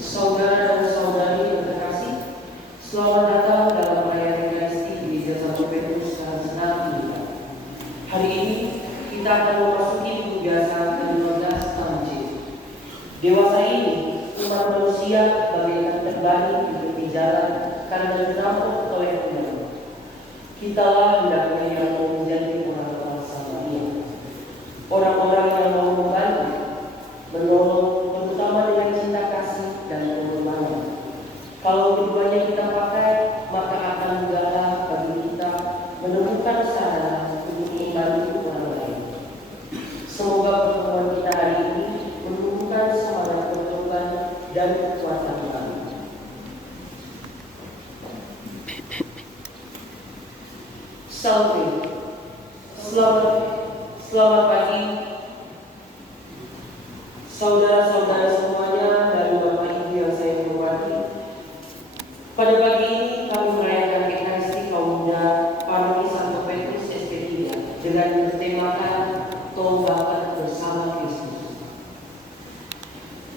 Saudara dan saudari yang terkasih, selamat datang dalam perayaan Ekaristi Gereja Santo Petrus Karansenar Bintang. Hari ini kita akan memasuki minggu biasa ke-15 tahun C. Dewasa ini, umat manusia bagaikan terbalik di tepi jalan karena dirampok oleh penjara. Kitalah hendaknya yang mau menjadi orang-orang Samaria, orang-orang yang mau membantu, menolong, terutama dengan cinta kasih dan pengorbanan. Kalau keduanya kita pakai, maka akan mudah bagi kita menemukan sarana untuk membantu orang lain. Semoga pertemuan kita hari ini menumbuhkan semangat pertolongan dan kekuatan kami. Salve. Selamat pagi, saudara-saudara semuanya dan Bapak Ibu yang saya hormati. Pada pagi ini kami merayakan Ekaristi Kaum Muda Paroki Santo Petrus SP3 dengan bertemakan Tobat Bersama Kristus.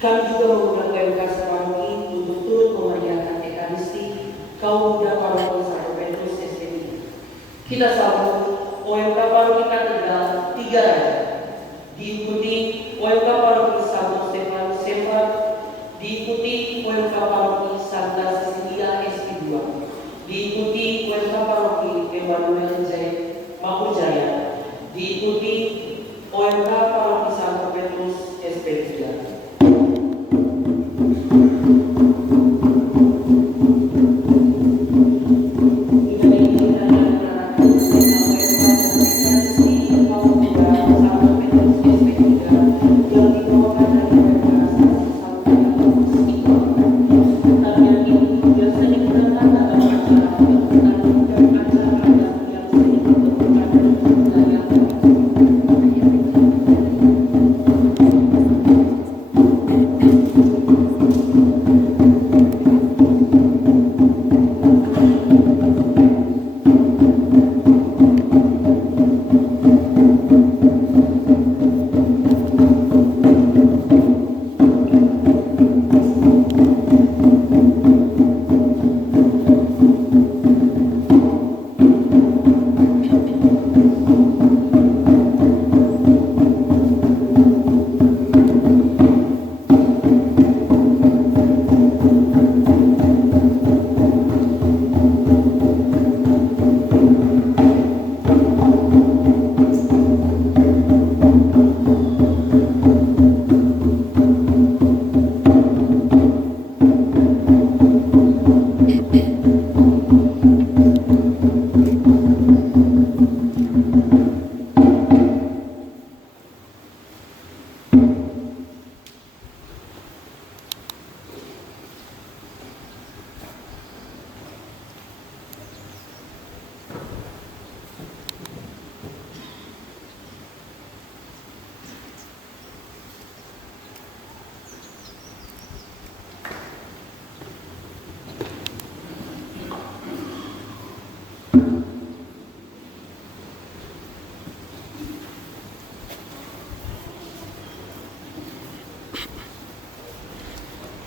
Kami juga mengundang UKS Paroki untuk turut memeriahkan Ekaristi Kaum Muda Paroki Santo Petrus SP3. Kita sambut OMK Paroki Katedral 3 Raja, diikuti OMK Paroki Santo Stefanus Sempat, diikuti OMK Paroki Santa Cecilia SP2, diikuti OMK Paroki Emmanuel J. Mahujaya, diikuti OMK Paroki Santo Petrus SP3.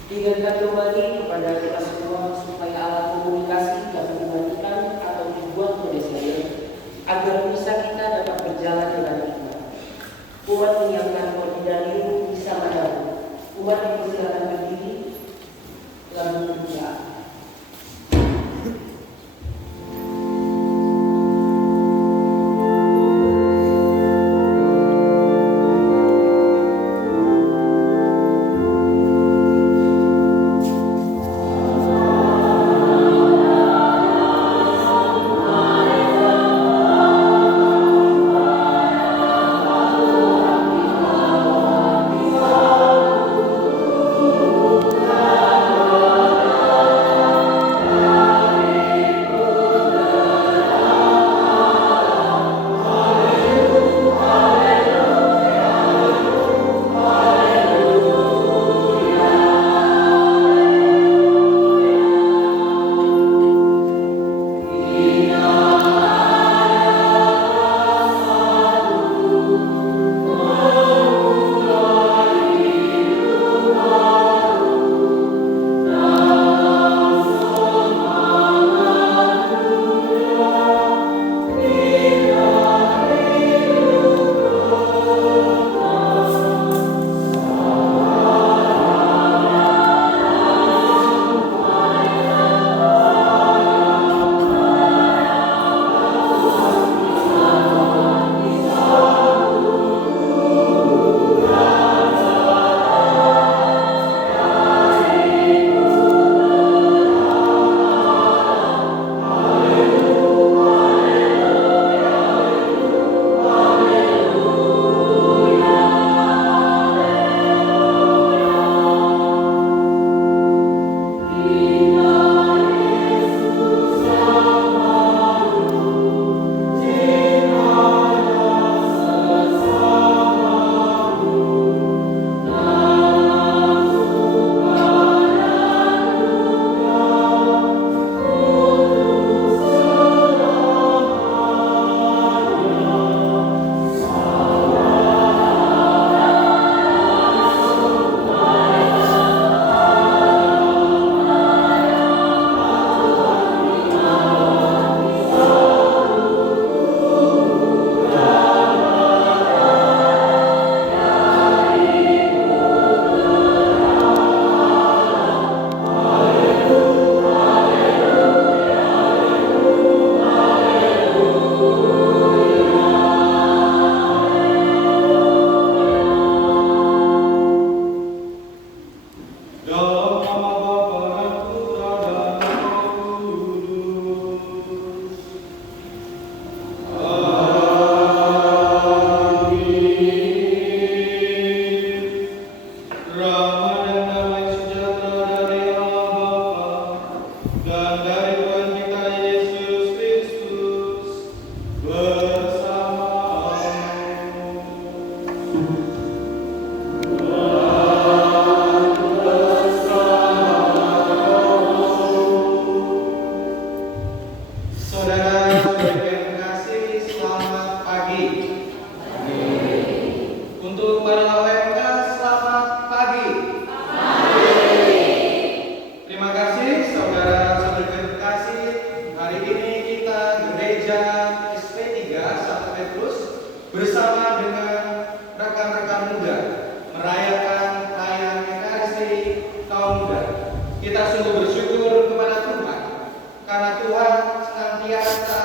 Diingatkan kembali kepada kita semua supaya alat komunikasi dapat dimatikan atau dibuat oleh saya agar bisa kita dapat berjalan dengan hikmat. Umat menyiapkan koordinarium bisa mendapat. Umat dipersilakan berdiri lalu berdoa. Amen. Gereja Santo Petrus bersama dengan rekan-rekan muda merayakan perayaan Ekaristi kaum muda. Kita sungguh bersyukur kepada Tuhan karena Tuhan senantiasa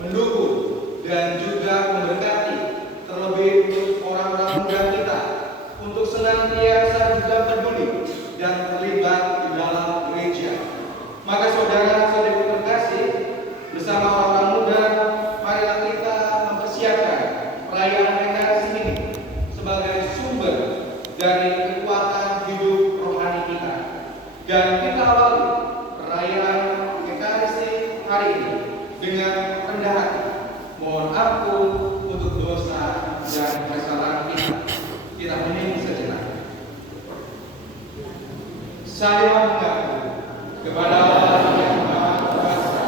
mendukung dan juga memberkati, terlebih untuk orang-orang muda kita untuk senantiasa juga peduli dan terlibat di dalam gereja. Maka saudara-saudari terkasih, bersama orang muda, marilah kita mempersiapkan perayaan Ekaristi ini sebagai sumber dari kekuatan hidup rohani kita. Dan kita awali perayaan Ekaristi hari ini dengan rendah hati, mohon ampun untuk dosa dan kesalahan kita. Kita hening sejenak. Saya mengaku kepada Allah yang Maha Kuasa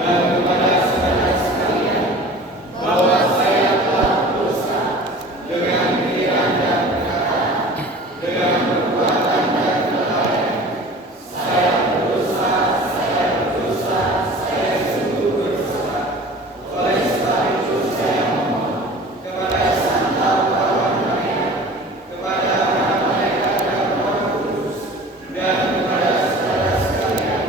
dan kepada saudara sekalian bahwa saya telah berdosa dengan pikiran dan perkataan, dengan perbuatan dan kelalaian. Saya berdosa, saya sungguh berdosa. Oleh sebab itu saya mohon kepada Santa Kawan Maria, kepada anak malaikat dan Roh Kudus, dan kepada saudara sekalian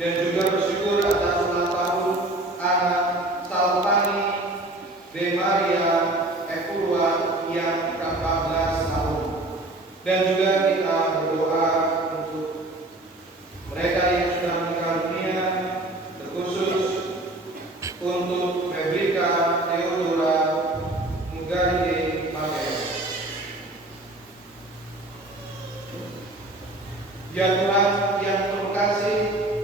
dan juga bersyukur atas ulang tahun anak Salvani de Maria Epurwa yang ke-14 tahun. Dan juga kita berdoa untuk mereka yang sudah meninggal dunia, terkhusus untuk Rebecca Theodora Mugarde Mabel. Ya Tuhan yang penuh kasih,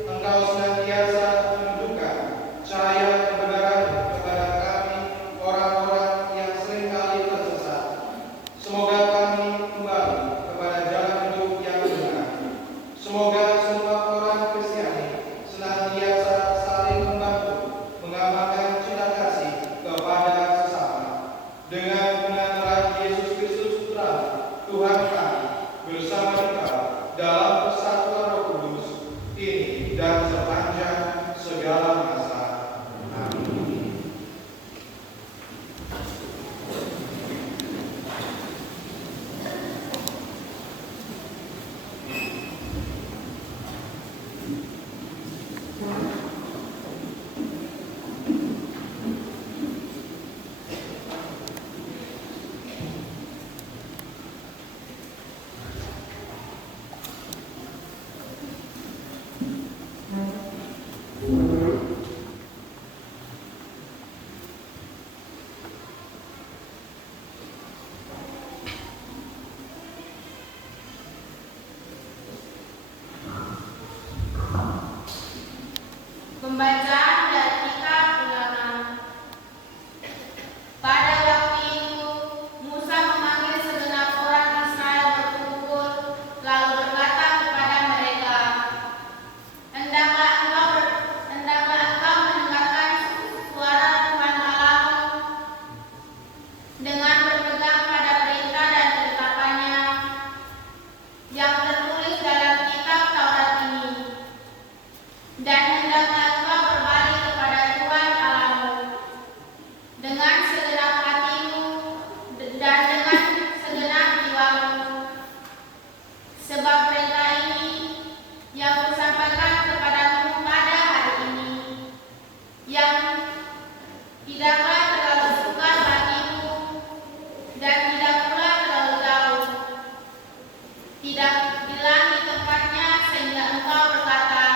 Engkau senantiasa menunjukkan cahaya kebenaran kepada kami, orang-orang yang seringkali tersesat. Semoga kami kembali kepada jalan hidup yang benar. Semoga semua orang Kristiani senantiasa saling membantu, mengamalkan cinta kasih kepada sesama. Dengan nama Yesus Kristus Putra Tuhan kami, bersama Engkau dalam persatuan Roh Kudus, ini dan sepanjang segala masa. Amin. Pembacaan dari kitab Ulangan. Pada waktu itu, Musa memanggil segenap orang Israel berkumpul, lalu berkata kepada mereka, Hendaklah engkau mendengarkan suara Tuhan Allahmu dengan berpegang pada perintah dan ketetapannya yang tertulis dalam kitab Taurat ini. Dan hendaklah engkau berbalik kepada Tuhan Allahmu dengan segenap hatimu dan dengan segenap jiwamu. Sebab perintah ini yang kusampaikan kepadamu pada hari ini, yang tidaklah terlalu sukar bagimu dan tidak pula terlalu jauh, tidak bilang di tempatnya sehingga engkau berkata,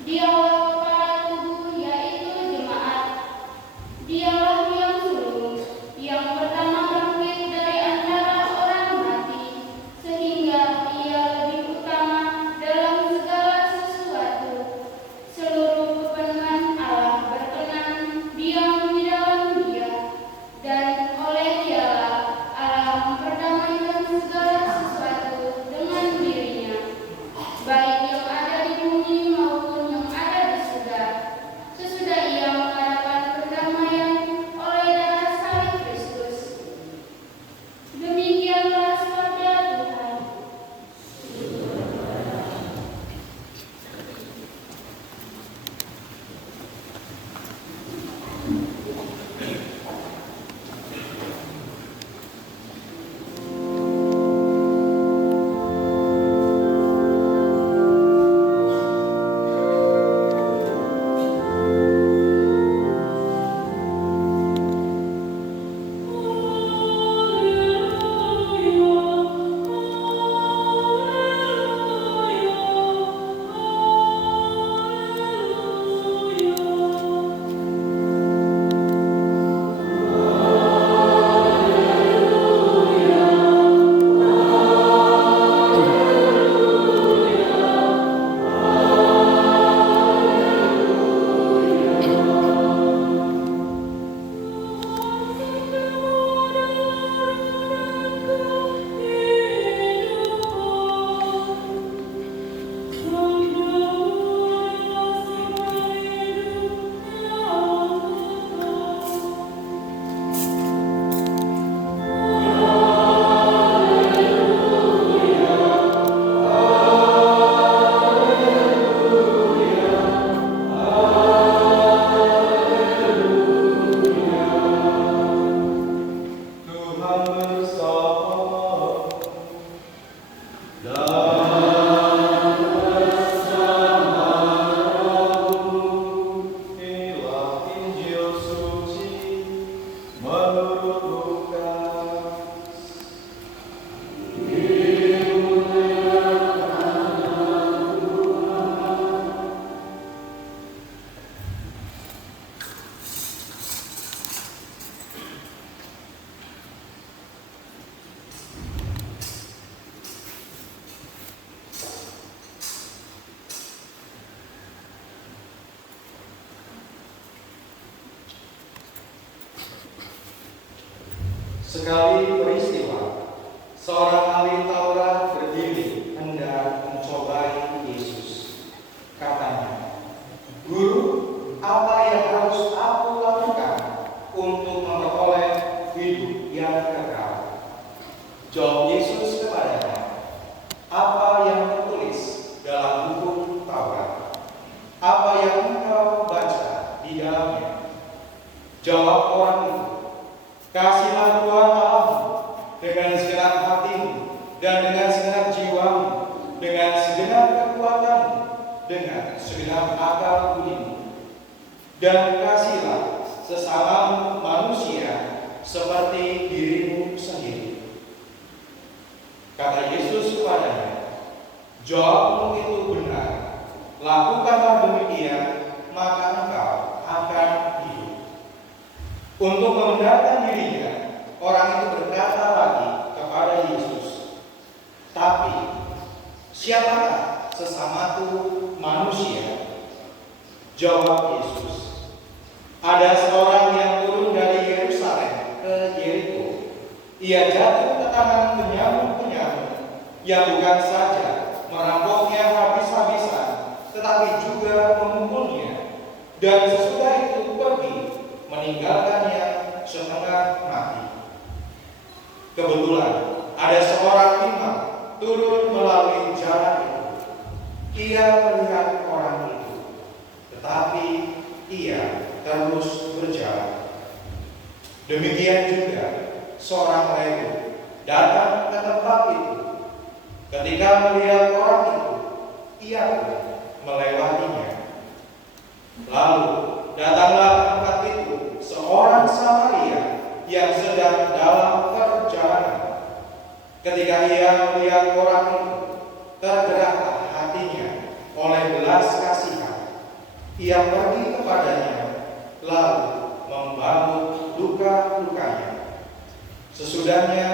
Dialah kepala tubuh, yaitu jemaat. Dialah yang sulung, yang pertama bangkit dari antara orang mati, sehingga ia lebih utama dalam segala sesuatu. Seluruh kepenuhan Allah berkenan diam di dalam Dia, dan oleh Dialah Allah memperdamaikan segala sesuatu dengan dirinya, baik yang ada di bumi maupun yang ada di surga. Sesudah Ia mengadakan perdamaian oleh darah salib Kristus. Demikianlah sabda Tuhan. Tuhan bersama dan inilah Injil suci menurut Lukas. Sekali peristiwa, seorang ahli Taurat berdiri hendak mencobai Yesus. Katanya, "Guru, apa yang harus aku lakukan untuk memperoleh hidup yang kekal?" Jawab Yesus kepadanya, "Apa yang tertulis dalam buku Taurat? Apa yang engkau baca di dalamnya?" Jawab orang itu, "Kasihilah Tuhan Allahmu dengan segenap hatimu dan dengan segenap jiwamu, dengan segenap kekuatanmu, dengan segenap akal budimu. Dan kasihilah sesamamu manusia seperti dirimu sendiri." Kata Yesus kepadanya, "Jawabmu itu benar. Lakukanlah demikian, maka engkau akan hidup." Untuk membenarkan dirinya, orang itu berkata lagi kepada Yesus, "Tapi siapakah sesamaku manusia?" Jawab Yesus, "Ada seorang yang turun dari Yerusalem ke Yeriko. Ia jatuh ke tangan penyamuk-penyamuk yang bukan saja merampoknya habis-habisan, tetapi juga memukulnya, dan sesudah itu pergi meninggalkannya setengah mati. Kebetulan ada seorang imam turun melalui jalan itu. Ia melihat orang itu, tetapi ia terus berjalan. Demikian juga seorang Lewi datang ke tempat itu. Ketika melihat orang itu, ia pun melewatinya. Lalu datanglah ke tempat itu seorang Samaria yang sedang dalam perjalanan. Ketika ia melihat orang itu, tergeraklah hatinya oleh belas kasihan Ia pergi kepadanya, lalu membalut luka-lukanya. Sesudahnya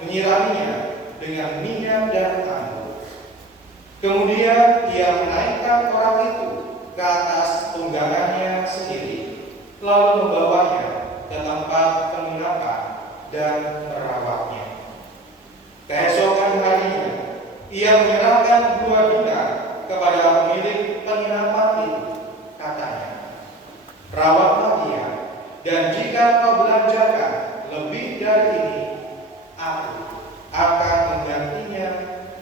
menyiraminya dengan minyak dan anggur. Kemudian ia menaikkan orang itu ke atas tunggangannya sendiri, lalu membawanya ke tempat penginapan dan merawatnya. Keesokan harinya, ia menyerahkan 2 dinar kepada pemilik penginapan itu. Katanya, rawatlah dia, dan jika kau belanjakan lebih dari ini, aku akan menggantinya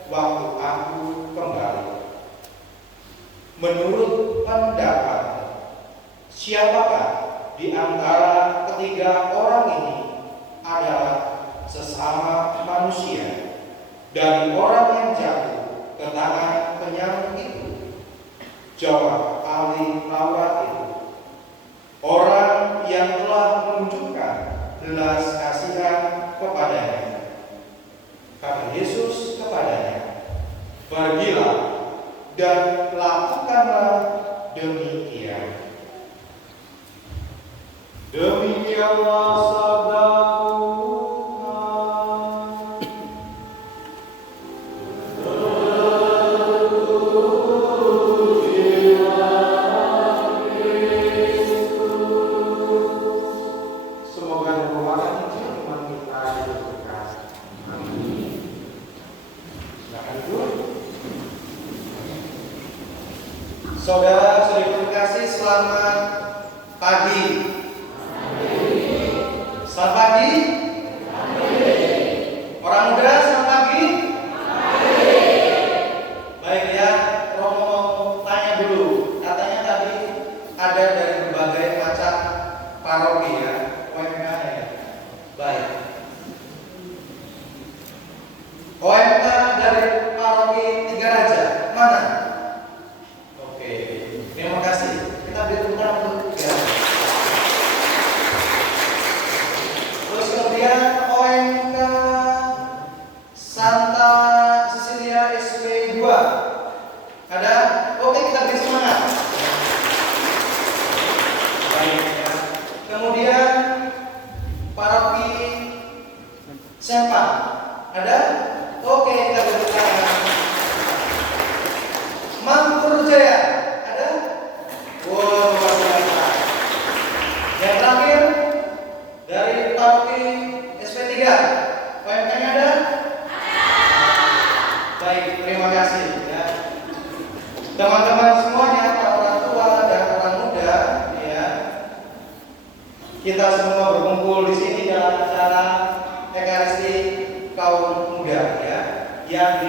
waktu aku kembali. Menurut pendapat, siapakah di antara ketiga orang ini adalah sesama manusia dari orang yang jatuh ke tangan penyamuk itu? Jawab ahli Taurat itu, orang yang telah menunjukkan belas kasihan kepadanya. Kata Yesus kepadanya, pergilah dan lakukanlah demikian. Demikianlah sabda Tuhan. Semoga merupakan Injil iman kita diberkati. Amin. Silakan duduk. Saudara-saudari terkasih, selamat pagi. Selamat pagi. Orang muda, selamat pagi. Baik ya, Romo mau tanya dulu. Katanya tadi ada dari berbagai macam paroki ya, OMK ya. Baik. OMK dari paroki Tiga Raja mana? Oke, terima kasih. Kita beri tepuk tangan untuk Tiga Raja. Terus kemudian OMK Santa Cecilia SP 2 ada? Oke, kita beri semangat. Baik ya. Kemudian paroki Sempang ada? Oke, kita beri tangan. Mangkur Jaya ada? Wow, luar biasa. Yang terakhir dari paroki SP3 OMK-nya ada? Baik, terima kasih ya. Teman-teman semuanya, para orang tua dan orang muda ya. Kita semua berkumpul di sini dalam acara Ekaristi kaum muda ya, yang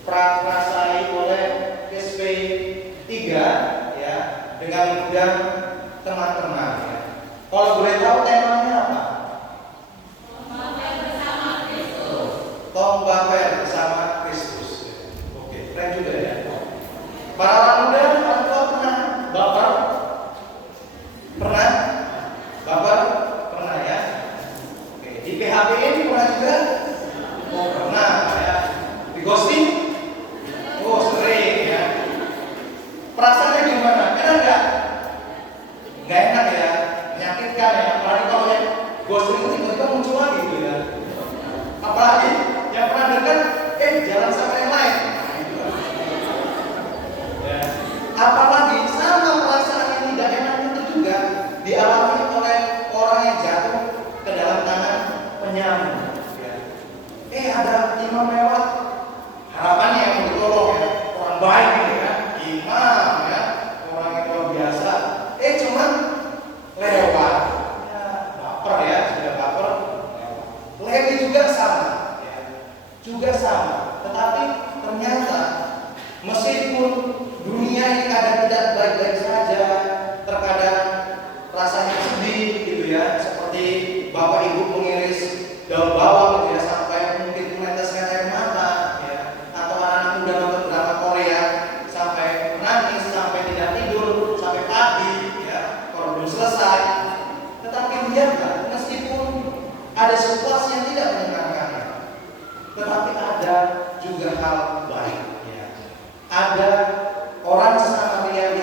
diprasai oleh SP3 ya, dengan mengundang teman-teman ya. Kalau boleh tahu temanya apa? Tombaper bersama Kristus. Oke, keren juga ya. Para orang muda, orang tua pernah baper? Pernah? Baper? Pernah ya? Oke, di PHBN pernah juga? Oh, pernah ya. Di ghosting? Oh, sering ya. Perasaannya gimana? Enak nggak? Nggak enak ya, menyakitkan ya. Apalagi kalau yang ghosting itu tiba-tiba muncul lagi gitu ya. Apalagi yang pernah dekat, jalan sama yang lain. Ya. Apalagi sama perasaan yang tidak enak itu juga dialami oleh orang yang jatuh ke dalam tangan penyamuk. Ya. Ada imam lewat, harapannya yang ditolong ya, orang baik gitu ya, imam ya, orang yang luar biasa. Cuman lewat, ya baper ya, sudah baper. Lewi juga sama, ya. Juga sama. Tetapi ternyata meskipun dunia ini kadang tidak baik-baik saja, terkadang rasanya sedih gitu ya, seperti bapak ibu mengiris daun bawang gitu ya, sampai mungkin meneteskan air mata ya, atau anak-anak muda nonton drama Korea sampai menangis, sampai tidak tidur, sampai pagi ya, kalau belum selesai. Tetapi lihatlah, meskipun ada situasi yang tidak menyenangkan, tetapi ada juga hal baik ya. Ada orang Samaria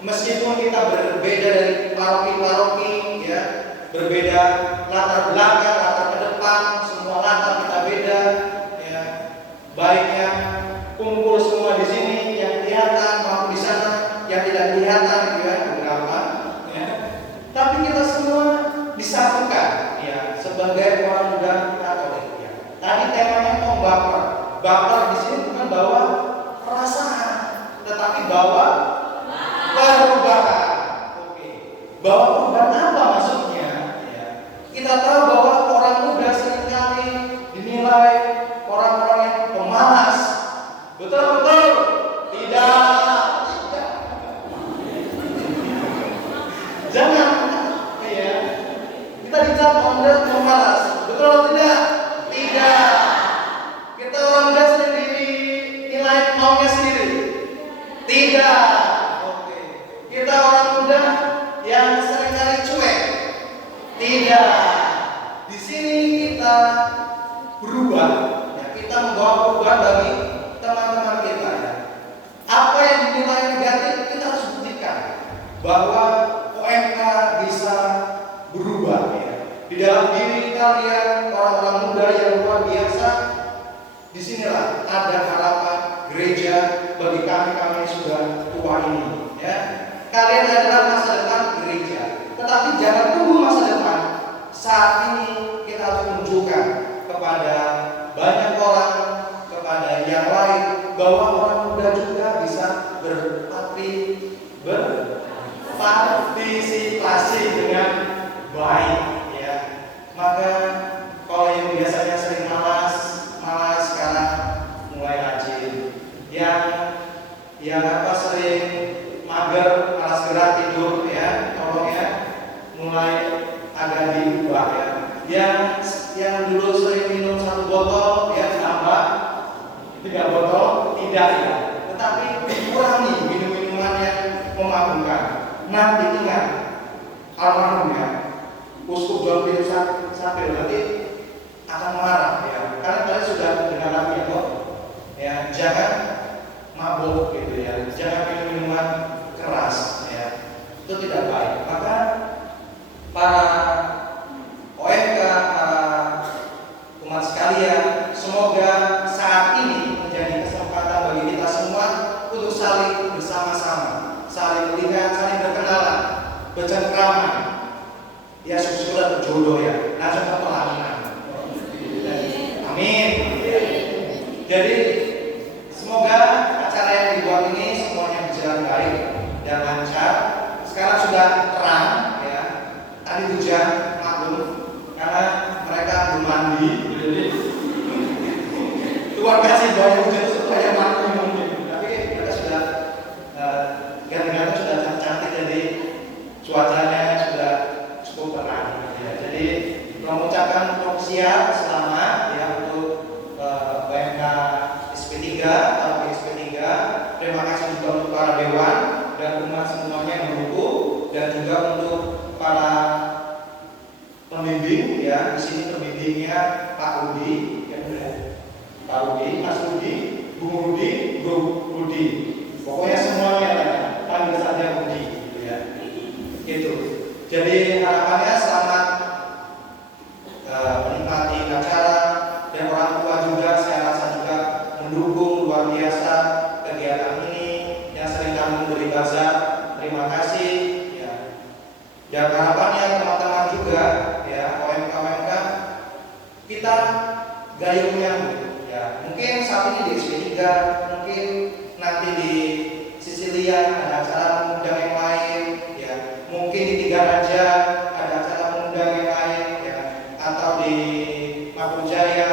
meskipun kita berbeda dari paroki-paroki, ya, berbeda latar belakang, latar ke depan, semua latar kita beda, ya, baiknya kumpul semua di sini, yang kelihatan maupun di sana yang tidak kelihatan, gitu ya, beberapa, ya. Tapi kita semua disatukan, ya, sebagai orang muda Katolik. Ya. Tadi temanya kok baper. Baper di sini bukan bawa perasaan, tetapi bawa perubahan. Oke. Bawa perubahan apa maksudnya? Ya. Kita tahu bahwa orang muda seringkali dinilai orang-orang yang pemalas. Betul? Tidak. Jangan, ya. Kita dicap Anda pemalas. Betul atau tidak? Tidak. Kita orang muda sering dinilai maunya sendiri. Tidak. Oke. Kita orang muda yang seringkali cuek. Tidak. Di sini kita berubah. Ya, kita membawa perubahan bagi teman-teman kita. Ya. Apa yang dinilai negatif kita harus buktikan bahwa OMK bisa berubah. Ya. Di dalam diri kalian orang-orang muda yang luar biasa, disinilah ada harapan gereja bagi kami yang sudah tua ini. Ya. Kalian adalah masa depan gereja. Tetapi jangan tunggu masa depan. Saat ini kita harus menunjukkan kepada banyak orang, kepada yang lain, bahwa orang muda juga bisa berpartisipasi dengan baik. Ya. Maka kalau yang biasanya sering malas sekarang mulai rajin. Yang sering mager, malas gerak, tidur, ya, tolong ya, mulai agak diubah, ya. Yang dulu sering minum 1 botol, ya, tambah 3 botol, tidak, ya. Tetapi kurangi minum-minuman yang memabukkan. Nanti ingat almarhum, ya, Uskup John Peter Sapir nanti akan marah, ya, karena kalian sudah dengar lagi, ya, jangan mabuk, gitu ya, jangan minum minuman keras, ya, itu tidak baik. Maka para OMK, para umat sekalian, semoga saat ini menjadi kesempatan bagi kita semua untuk saling bersama-sama, saling melihat, saling berkenalan, bercengkrama. Ya, syukur berjodoh, ya, langsung ke pelaminan. Amin. Jadi semoga acara yang dibuat ini semuanya berjalan baik dan lancar. Sekarang sudah terang, ya. Tadi hujan, maklum, karena mereka belum mandi. Jadi Tuhan kasih banyak hujan supaya mandi mungkin. Tapi mereka sudah ganti-ganti sudah cantik, jadi cuacanya sudah cukup terang. Ya. Jadi mengucapkan siap selamat, ya, untuk BMK SP3 atau SP3. Terima kasih juga untuk para dewan dan umat semuanya yang mendukung, dan juga untuk para pembimbing, ya. Di sini pembimbingnya Pak Rudi, ya, Pak Rudi, Mas Rudi, Bung Rudi, Bro Rudi. Pokoknya semuanya, ya, panggil saja Rudi, gitu, ya. Gitu. Jadi harapannya selamat menikmati acara, dan orang tua juga saya rasa juga mendukung luar biasa kegiatan ini yang sering kami beri bazar. Terima kasih, ya. Dan harapannya teman-teman juga, ya, OMK kita gayung menyambut, ya. Mungkin saat ini di SP3, mungkin nanti di Sisilia ada acara mengundang yang lain, ya. Mungkin di Tiga Raja ada acara mengundang yang lain, ya. Atau di Mapujaya,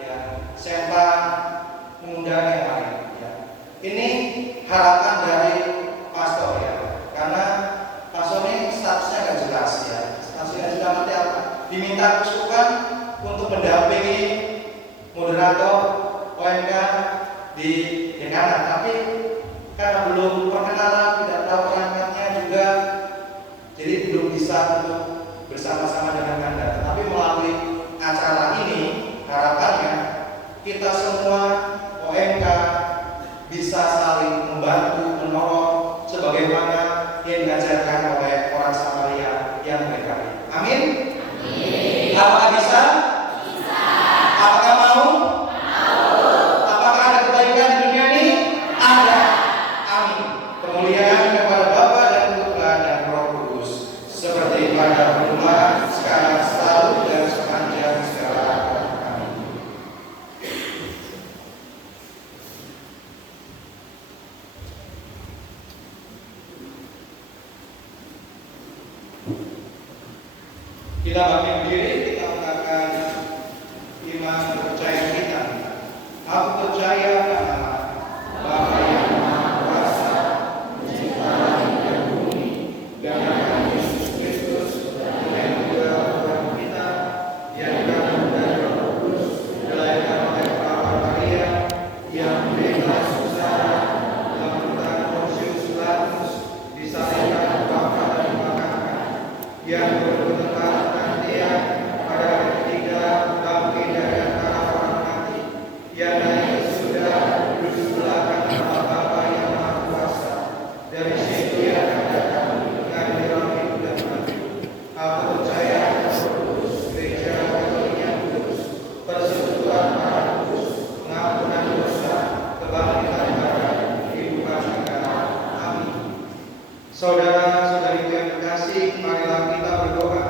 ya, Sempang mengundang yang lain, ya. Ini harapan dari pastor, ya, karena pastor ini statusnya nggak jelas, ya. Statusnya sudah nanti apa? Diminta kesukaan untuk mendampingi moderator OMK di dekanan, tapi karena belum perkenalan, tidak tahu perangkatnya juga, jadi belum bisa untuk bersama-sama dengan Anda. Tetapi melalui acara ini harapannya kita semua OMK bisa saling membantu, menolong sebagaimana Kita bangkit berdiri, kita ungkapkan iman kepercayaan kita. Aku percaya pada Bapa yang Maha Kuasa, Pencipta langit dan bumi, dan akan Yesus Kristus yang juga Tuhan kita, yang datang dari Roh Kudus, dilahirkan oleh Bapa Maria, yang bebas susah, melakukan Pontius Pilatus, disalibkan, Bapa dan dimakamkan, yang bertempat nantian pada hari ketiga bangkit dari antara orang mati, yang naik ke surga duduk sebelah kanan Allah Bapa yang Maha Kuasa. Dari situ ia akan datang mengadili orang hidup dan mati. Aku percaya gereja Katolik yang kudus, persekutuan para kudus, pengampunan dosa, kebangkitan badan, kehidupan kekal. Amin. Saudara-saudari yang terkasih, marilah kita berdoa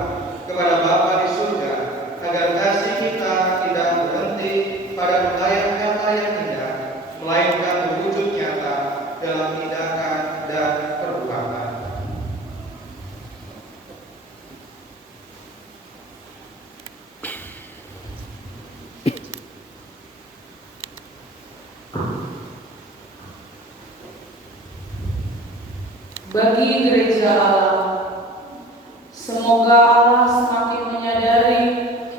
kepada Bapa di surga agar kasih kita tidak berhenti pada ungkapan kata yang indah, melainkan berwujud nyata dalam tindakan dan perbuatan. Bagi gereja Allah, semoga Allah semakin menyadari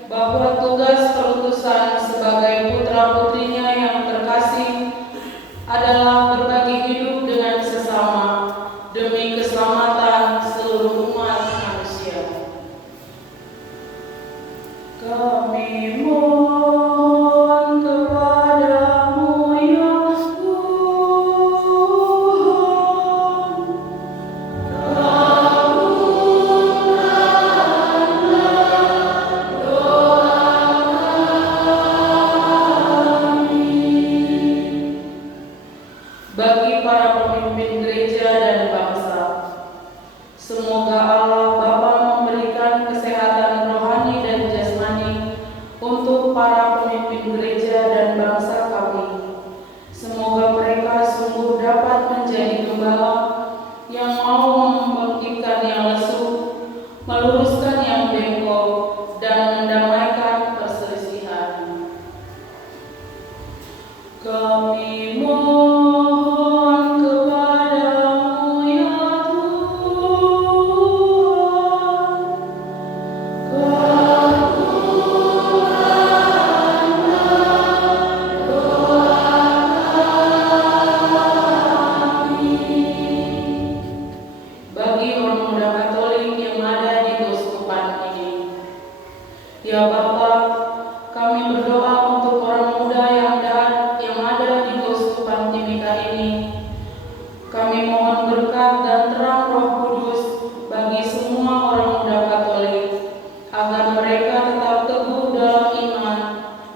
bahwa tugas perutusan sebagai putra-putrinya yang terkasih adalah berbagi hidup dengan sesama demi keselamatan seluruh umat manusia. Kami mohon kepadamu ya bagi para pemimpin gereja dan bangsa. Semoga Allah Bapa memberikan kesehatan rohani dan jasmani untuk para pemimpin gereja dan bangsa kami. Semoga mereka sungguh dapat menjadi gembala yang mau membangkitkan yang lesu, meluruskan yang bengkok, dan mendamaikan perselisihan. Kami mohon kepadamu ya Tuhan, kabulkanlah doa kami. Bagi orang muda Katolik yang ada di keuskupan ini, ya Bapa, kami berdoa untuk orang muda yang ada di keuskupan Timika ini. Kami mohon berkat dan terang Roh Kudus bagi semua orang muda Katolik, agar mereka tetap teguh dalam iman,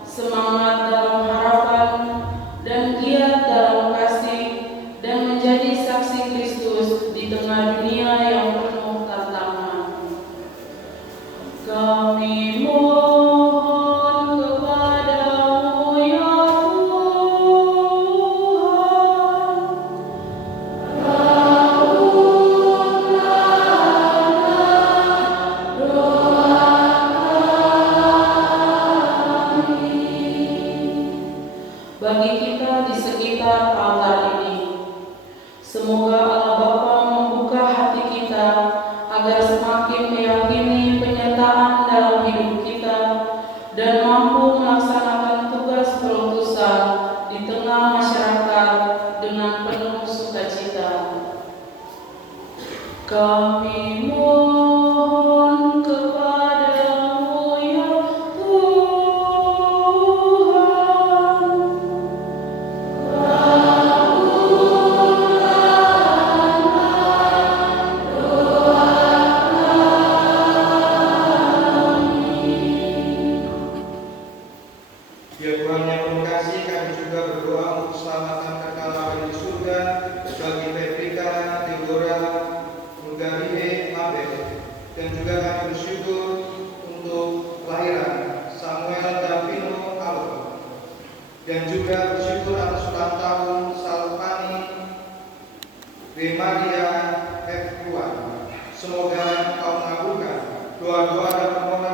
semangat dalam harapan, dan giat dalam kasih, dan menjadi saksi Kristus di tengah dunia yang penuh tantangan. Kami mohon kepadamu ya Tuhan, kabulkanlah doa kami. Bagi kita di sekitar altar ini, semoga Allah Bapa membuka hati kita agar semakin meyakini penyertaan dalam hidup kita dan mampu melaksanakan tugas perutusan di tengah masyarakat dengan penuh sukacita. Kami mohon kepadamu ya Tuhan, kabulkanlah doa kami. Ya Tuhan yang penuh kasih, kami juga berdoa untuk keselamatan kekal abadi di surga bagi Petrika, Theodora, Mulgarie, Mabel, dan juga kami bersyukur untuk kelahiran Samuel Davino Aldo, dan juga bersyukur atas ulang tahun Salvani Remaria F. Semoga Engkau mengabulkan doa-doa dan permohonan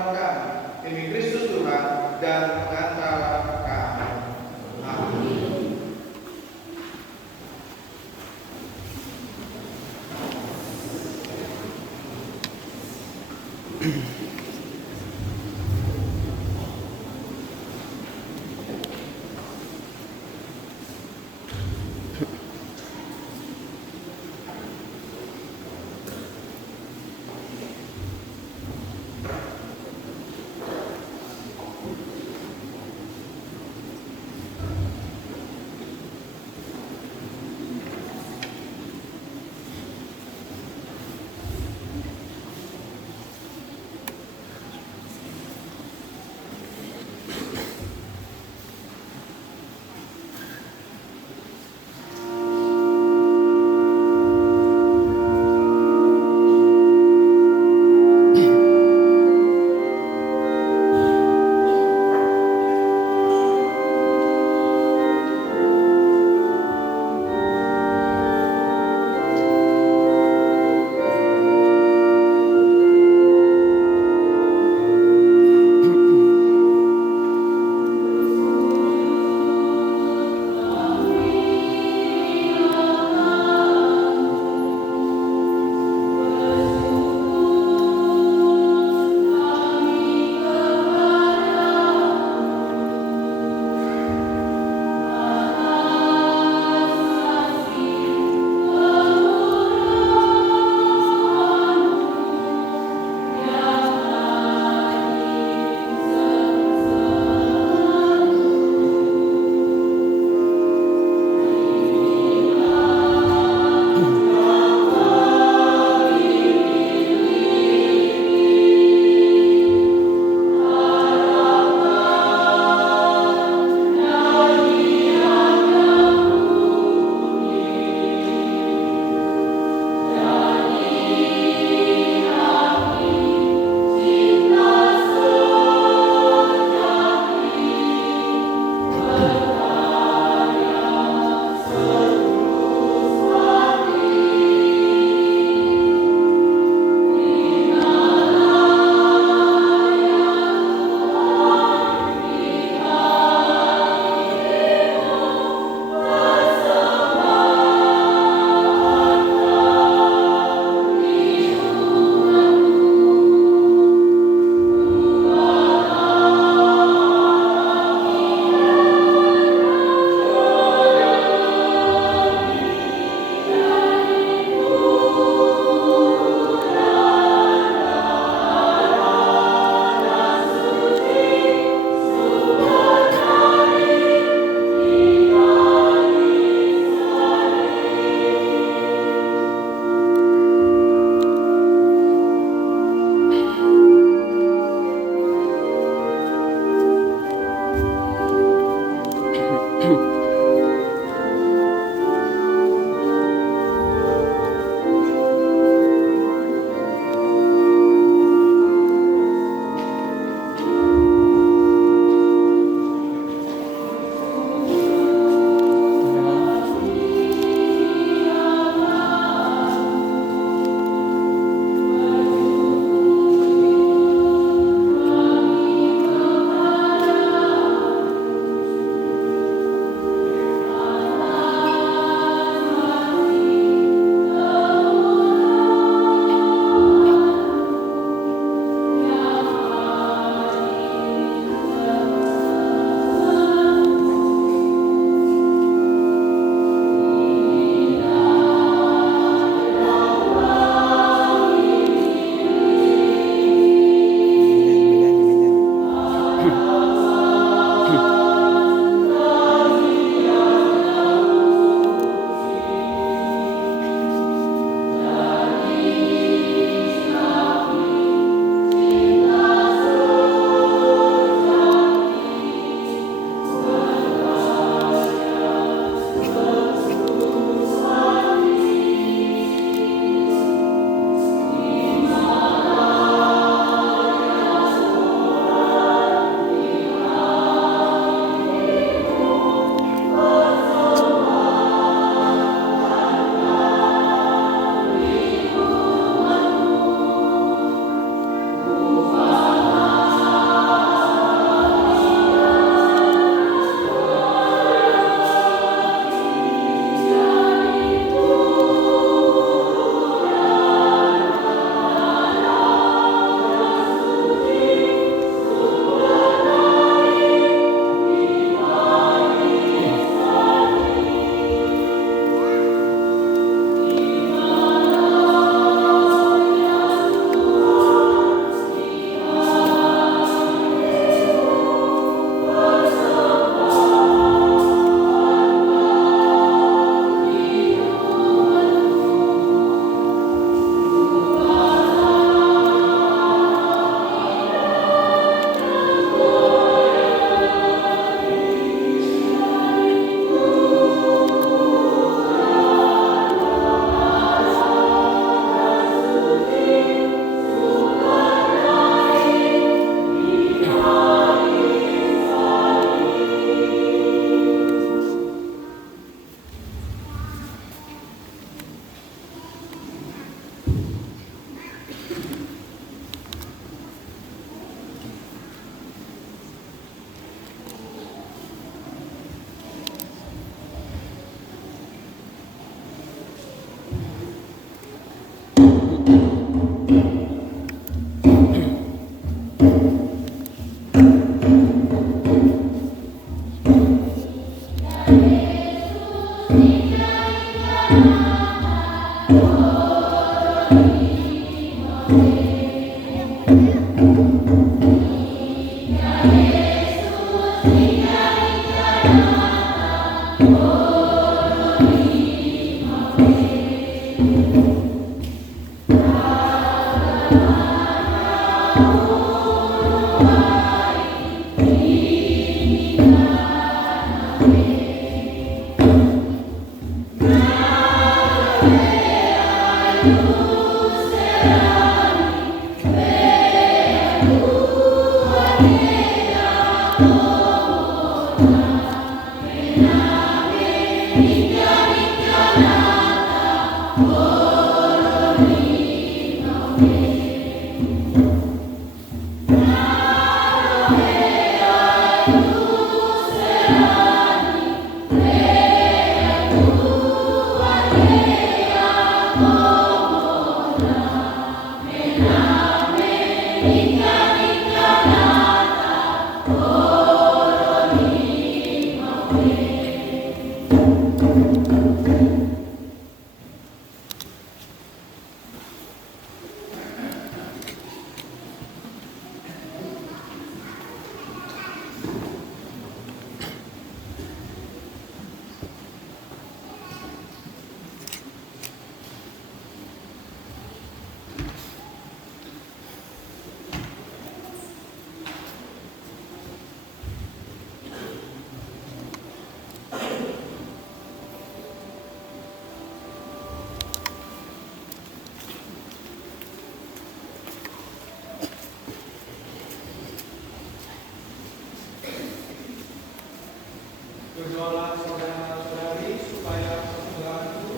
Berdoalah saudara-saudari supaya persembahanku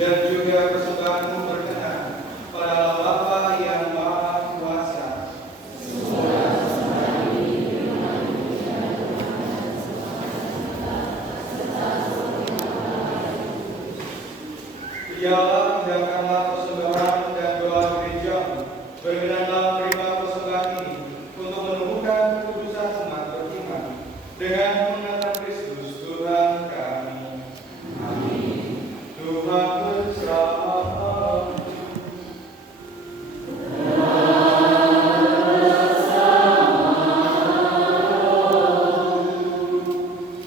dan juga persembahanmu berkenan pada Allah Bapa yang Maha Kuasa. Dialah tindakanlah persembahan dan doa gereja, berkenanlah menerima persembahan ini untuk menumbuhkan kekudusan umat beriman dengan mengenal Kristus Tuhan kami. Amin. Tuhan bersama.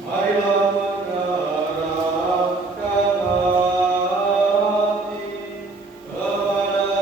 Marilah mengharapkan hati kepada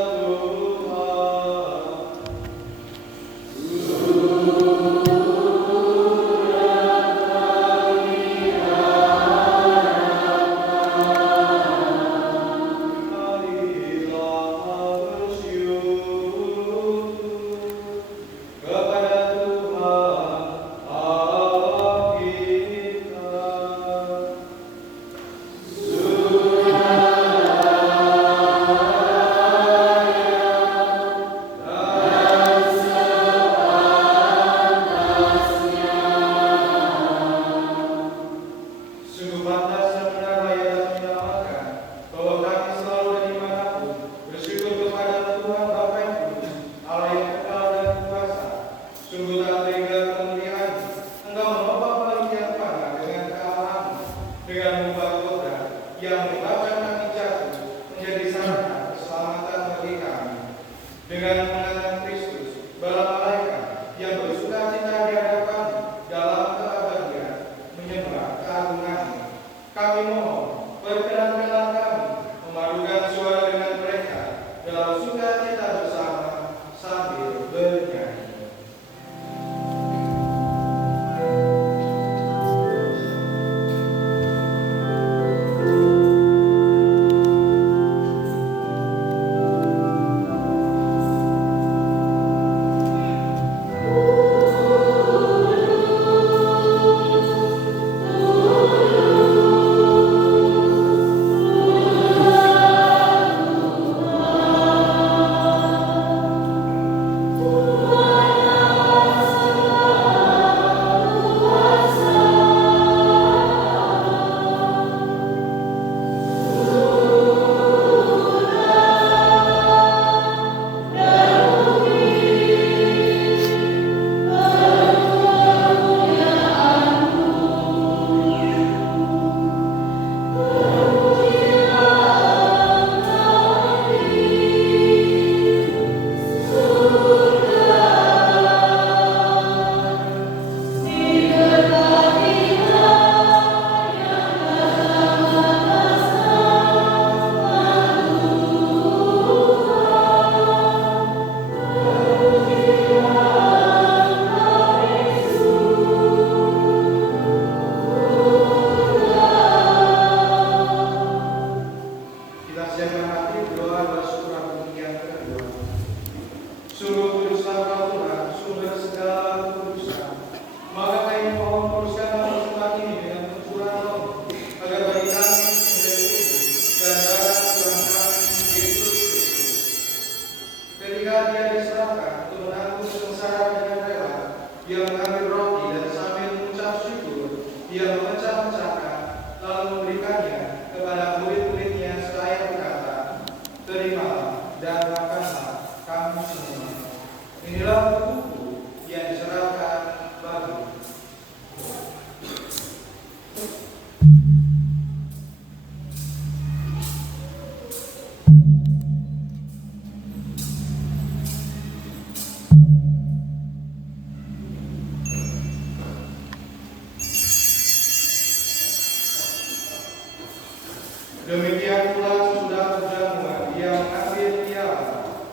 Demikian pula sesudah perjamuan dia mengambil piala.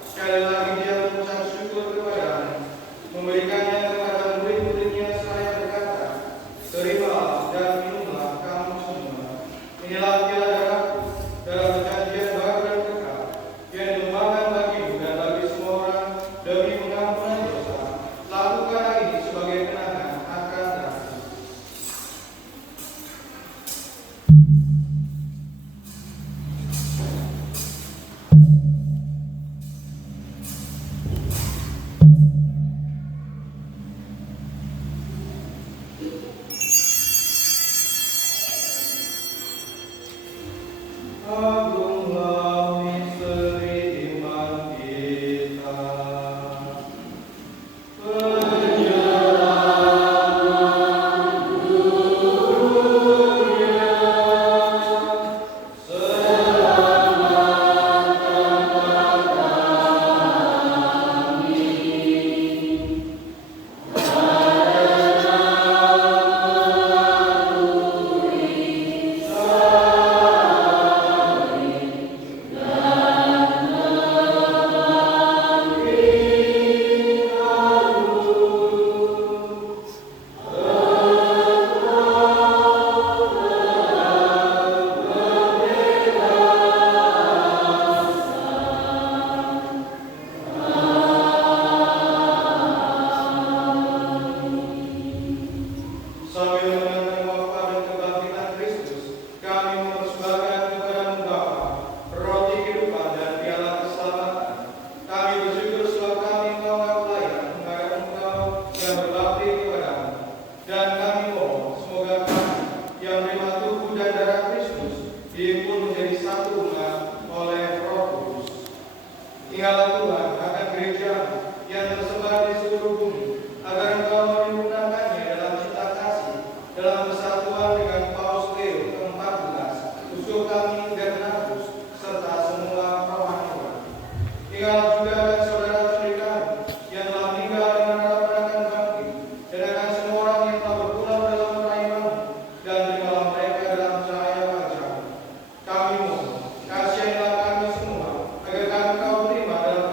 Sekali lagi dia mengucap syukur kepada-Nya, memberikannya kepada murid-muridnya seraya berkata, "Terimalah dan minumlah kamu semua. Inilah piala darahku, dalam perjanjian baru dan kekal, yang ditumpahkan bagimu dan bagi semua orang demi pengampunan dosa. Lakukanlah ini sebagai kenangan akan aku." Agunglah misteri iman kita. Sambil menanti wafat dan kebangkitan Kristus, kami mempersembahkan kepada-Mu Bapa, roti kehidupan dan piala keselamatan. Kami bersyukur sebab kami menganggap layak menghadap Engkau yang berbakti kepada-Mu. Dan kami mohon semoga kami yang menerima tubuh dan darah Kristus dihimpun menjadi satu umat oleh Roh Kudus. Ingatlah Tuhan akan gereja yang tersebar di seluruh bumi, agar Engkau menyempurnakannya dalam cinta kasih, dalam persatuan dengan Paus Leo ke-14, uskup kami Bernardus, serta semua rohaniwan. Ingatlah juga akan saudara saudari kami yang telah meninggal dengan harapan akan bangkit, dan akan semua orang yang telah berpulang dalam rahim-Mu, dan terimalah mereka dalam cahaya wajah-Mu. Kami mohon, kasihanilah kami semua, agar kami Kau terima dalam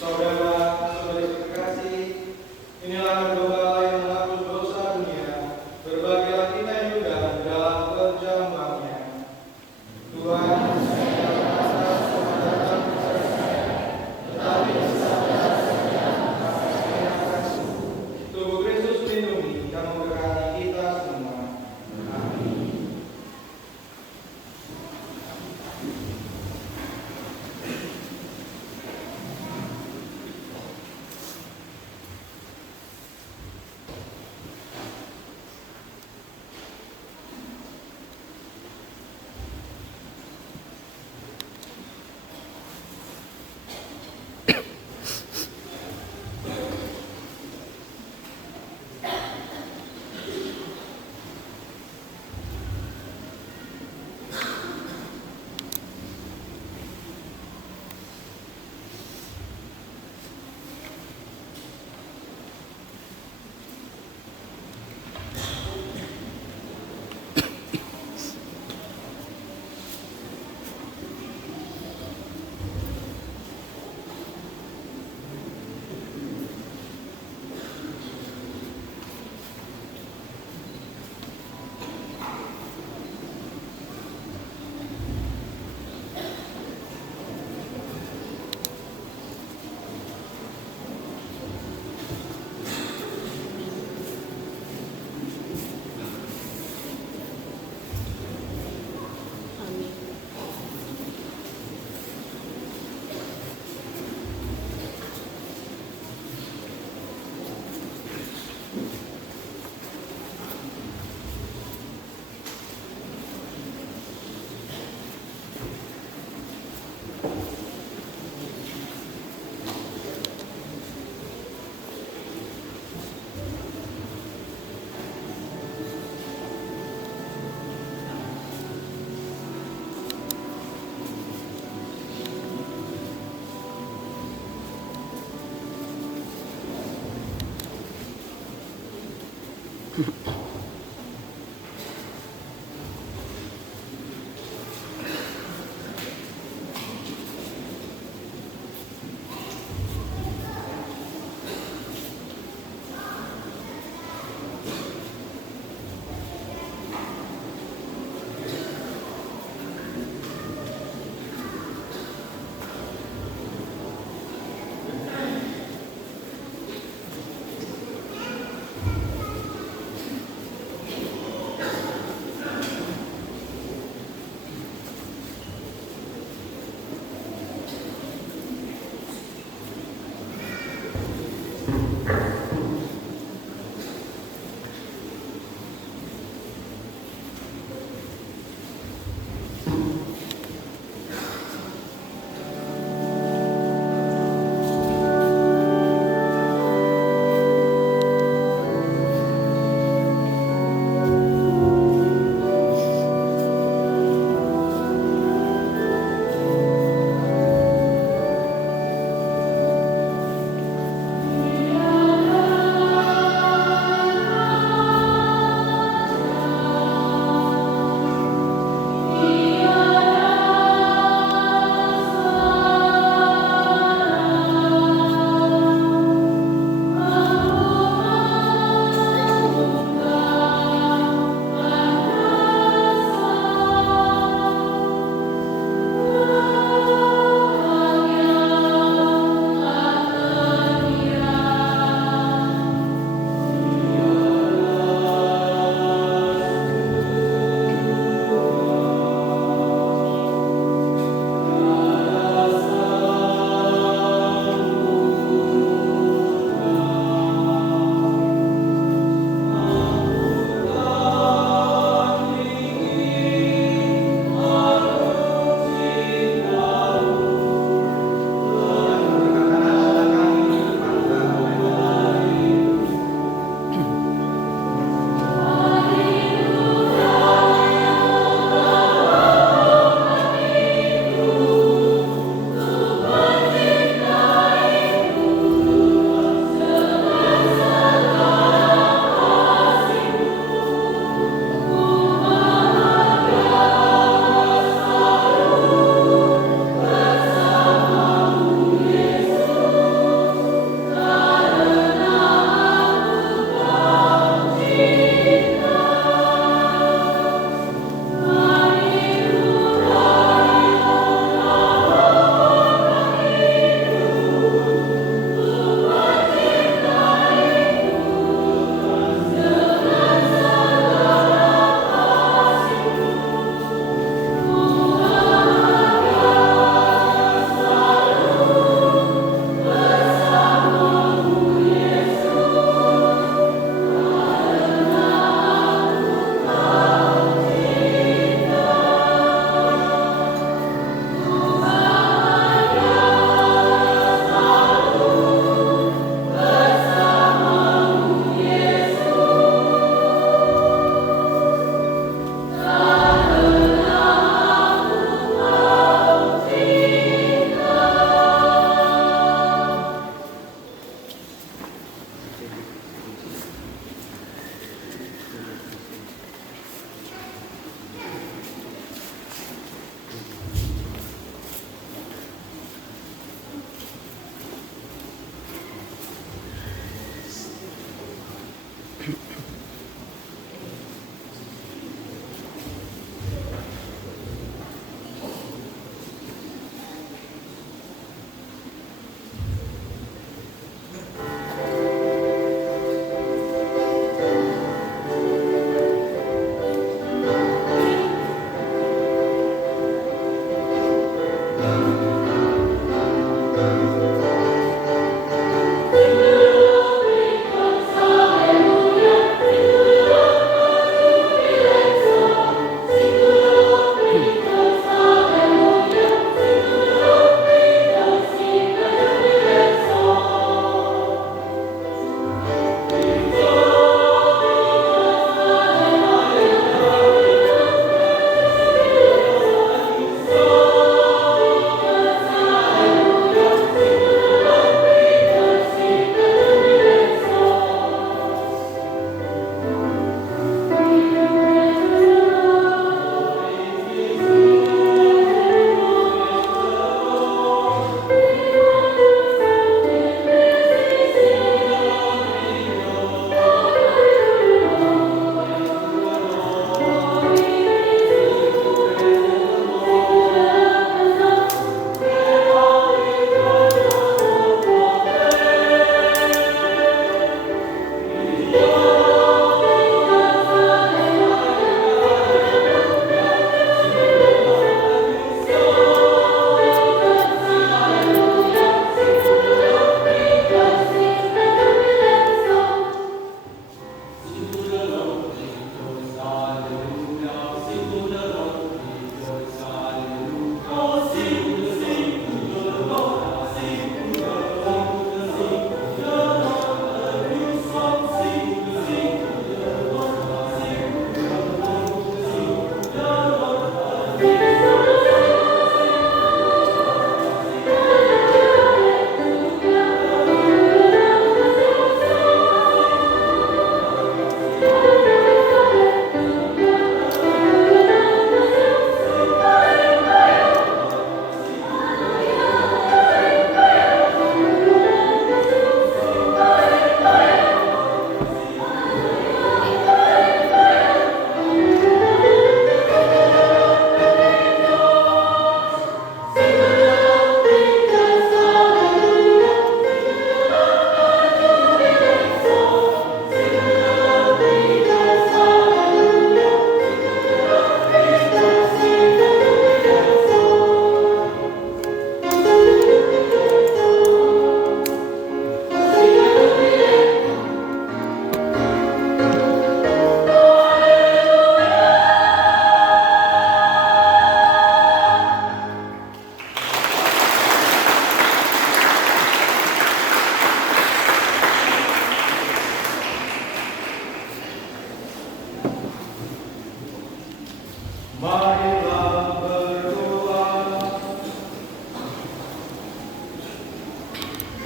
Saudara-saudari terkasih, inilah doa yang menghapus dosa dunia. Berbahagialah kita yang juga dalam perjamuannya. Tuhan, saya merasa semua datang kepada saya, tetapi sabar saja maka saya akan sembuh. Tubuh Kristus melindungi dan memberkati kita semua. Amin.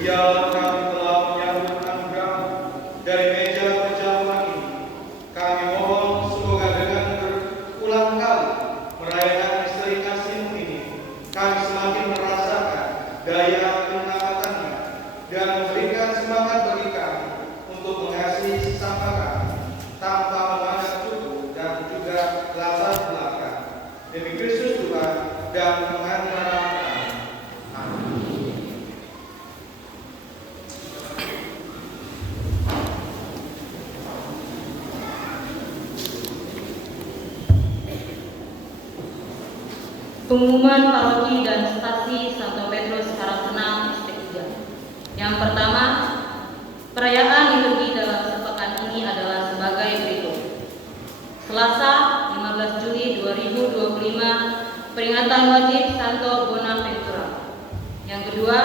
Ya kami telah menyambut anugerah dari meja perjamuan ini. Kami mohon semoga dengan berulang kali merayakan misteri kasih-Mu ini, kami semakin merasakan daya kenikmatannya dan memberikan semangat bagi kami untuk mengasihi sesama kami tanpa memandang suku dan juga latar belakang. Demi Kristus Tuhan dan pengantar kami. Amin. Pengumuman paroki dan stasi Santo Petrus Karangsenang ST3. Yang pertama, perayaan liturgi dalam sepekan ini adalah sebagai berikut. Selasa, 15 Juli 2025, peringatan wajib Santo Bonaventura. Yang kedua,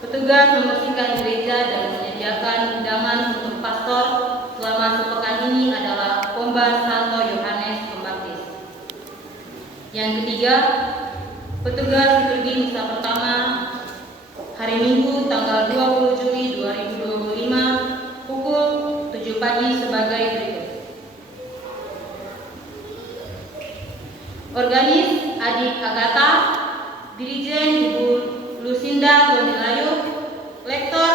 petugas membersihkan gereja dan menyediakan hidangan untuk pastor selama sepekan ini adalah Pomba Santo Yohanes Pembaptis. Yang ketiga, petugas liturgi misa pertama hari Minggu tanggal 20 Juli 2025 pukul 7 pagi sebagai berikut. Organis Adik Agatha, Dirijen Ibu Lucinda Gondelayo, Lektor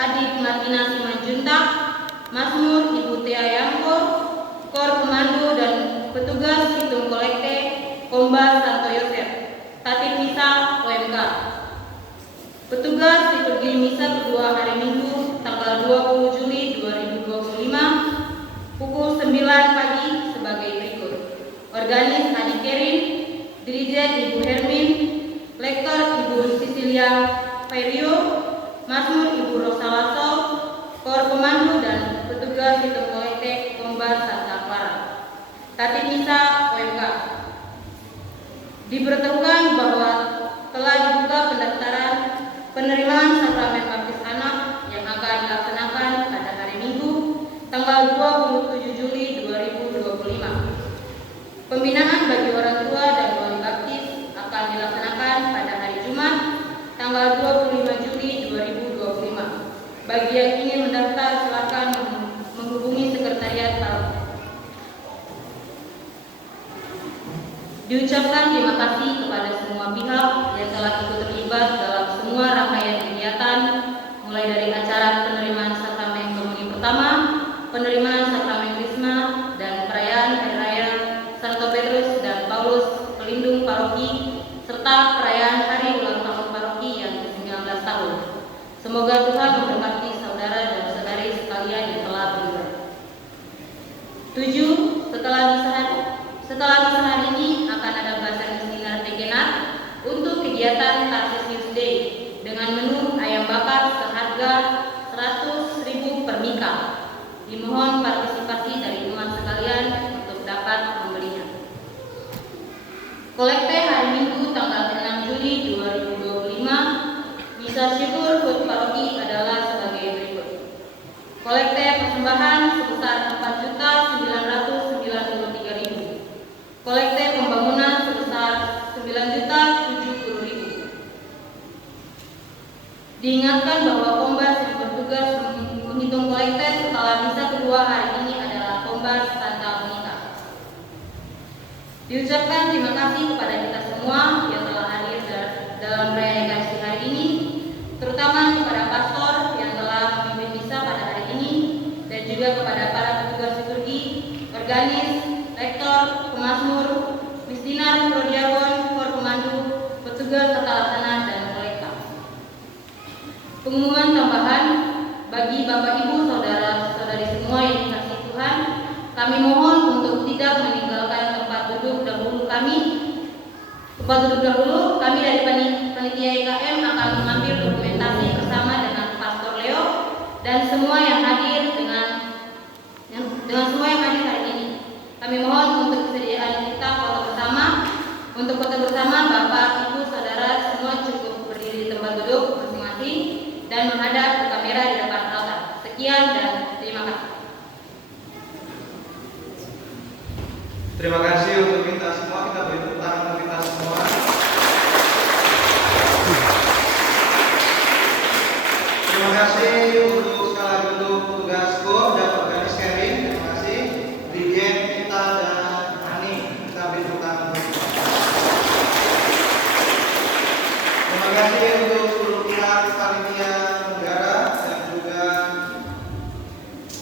Adik Martina Simanjuntak, Mazmur Ibu Dirjen Ibu Hermin, Lektor Ibu Cecilia Fairio, Mazmur Ibu Rosa Lasso, Kor Pemandu dan petugas sistem kolektif Kombar Santa Clara. Tatip Misa OMK. Diberitahukan bahwa telah dibuka pendaftaran penerimaan sakramen baptis anak yang akan dilaksanakan pada hari Minggu tanggal 27 Juli 2025. Pembinaan bagi orang tua dan wali baptis akan dilaksanakan pada hari Jumat tanggal 25 Juli 2025. Bagi yang ingin mendaftar silakan menghubungi sekretariat paroki. Diucapkan terima kasih kepada semua pihak yang telah ikut terlibat dalam semua rangkaian kegiatan, mulai dari acara penerimaan sakramen komuni pertama, penerimaan sakramen Krisma, dan perayaan Hari Raya Santo Petrus dan Paulus Pelindung Paroki, serta perayaan Hari Ulang Tahun Paroki yang ke-19 tahun. Semoga Tuhan memberkati saudara dan saudari sekalian yang telah berlibat. 7. Setelah misa hari ini akan ada bazar seminar Tekenat untuk kegiatan Tarsis News Day dengan menu ayam bakar seharga 100.000 per mika. Dimohon partisipasi dari umat sekalian untuk dapat membelinya. Kolekte hari Minggu tanggal 6 Juli 2025, misa syukur HUT Paroki adalah sebagai berikut. Kolekte persembahan sebesar 4.993.000. Kolekte pembangunan sebesar 9.070.000. Diingatkan bahwa Kombas yang bertugas menghitung kolekte setelah misa kedua hari ini adalah Kombas Santa Monica. Diucapkan terima kasih kepada kita semua yang telah hadir dalam perayaan Ekaristi hari ini, terutama kepada pastor yang telah memimpin misa pada hari ini, dan juga kepada para petugas liturgi, organis, lektor, pemazmur, misdinar, prodiakon, kor pemandu, petugas tata laksana, dan kolekta. Pengumuman tambahan bagi Bapak Ibu saudara-saudari semua yang dikasihi Tuhan, kami mohon untuk tidak meninggalkan tempat duduk dahulu kami. Kami dari panitia IKM akan mengambil dokumentasi bersama dengan Pastor Leo dan semua yang hadir dengan semua yang hadir hari ini. Kami mohon untuk kesediaan kita foto bersama. Untuk foto bersama, Bapak, Ibu, Saudara semua cukup berdiri di tempat duduk masing-masing dan menghadap ke kamera di depan altar. Sekian dan terima kasih. Terima kasih untuk kita semua. Kita beri tepuk tangan untuk kita semua. Terima kasih untuk sekali lagi untuk tugas KUR dan organis Kevin. Terima kasih Dirjen kita dan Ani. Kita beri tepuk tangan. Terima kasih untuk seluruh pihak panitia negara dan juga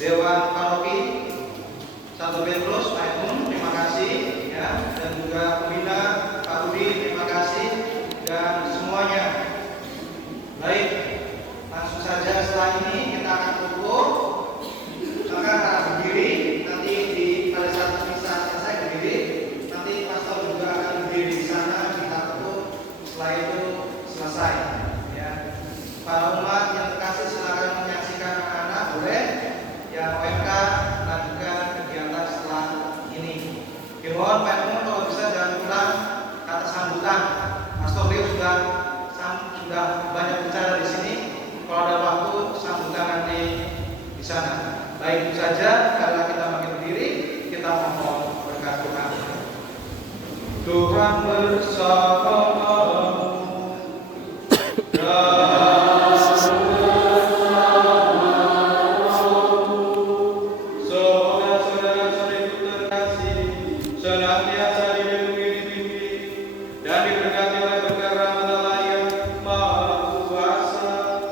Dewan Paroki Santo Petrus, Pak Edmund, terima kasih ya, dan juga pembina Pak Budi, terima kasih, dan semuanya. Baik, langsung saja setelah ini kita akan pukul, maka akan berdiri. Nanti pada saat misa selesai berdiri, nanti pastor juga akan berdiri di sana, kita pukul. Setelah itu selesai. Ya, para umat yang terkasih silakan menyaksikan anak-anak, boleh. Yang OMK lanjutkan kegiatan setelah ini. Dimohon Pak Edmund kalau bisa jangan kurang kata sambutan. Pastor Leo sudah banyak bicara di sini. Kalau ada waktu sambutan nanti di sana. Baik itu saja. Karena kita makin berdiri, kita mohon berkat Tuhan. Tuhan bersamamu. Senantiasa dilindungi, dibimbing, dan diberkati oleh berkat rahmat Allah yang Maha Kuasa.